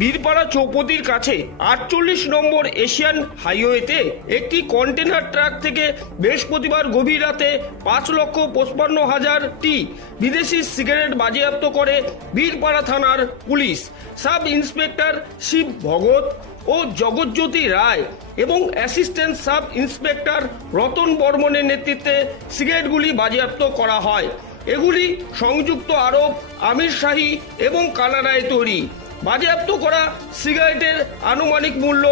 বীরপাড়া চৌপতির কাছে 48 নম্বর এশিয়ান হাইওয়েতে একটি কন্টেনার ট্রাক থেকে বৃহস্পতিবার গভীর রাতে 5,55,000টি বিদেশি সিগারেট বাজেয়াপ্ত করে বীরপাড়া থানার পুলিশ। সাব ইন্সপেক্টর শিব ভগত ও জগৎজ্যোতি রায় এবং অ্যাসিস্ট্যান্ট সাব ইন্সপেক্টর রতন বর্মনের নেতৃত্বে সিগারেটগুলি বাজেয়াপ্ত করা হয়। এগুলি সংযুক্ত আরব আমিরশাহী এবং কানাডায় তৈরি। বাজেয়াপ্ত করা সিগারেটের আনুমানিক মূল্য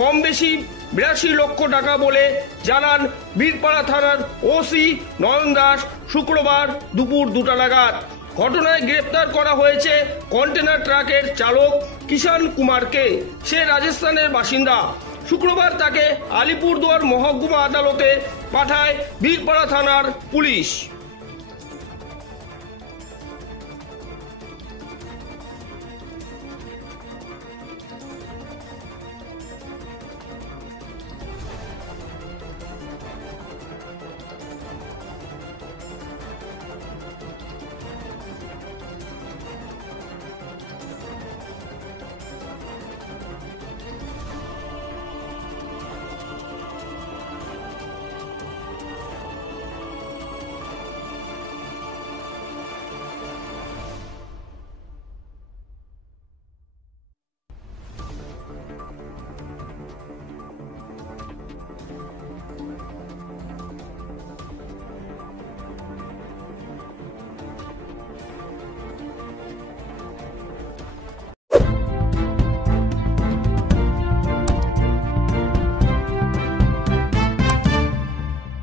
কম বেশি 82 লক্ষ টাকা বলে জানান বীরপাড়া থানার ওসি নয়ন দাস শুক্রবার দুপুর 2টা নাগাদ। ঘটনায় গ্রেপ্তার করা হয়েছে কন্টেনার ট্রাকের চালক কিষান কুমারকে। সে রাজস্থানের বাসিন্দা। শুক্রবার তাকে আলিপুরদুয়ার মহকুমা আদালতে পাঠায় বীরপাড়া থানার পুলিশ।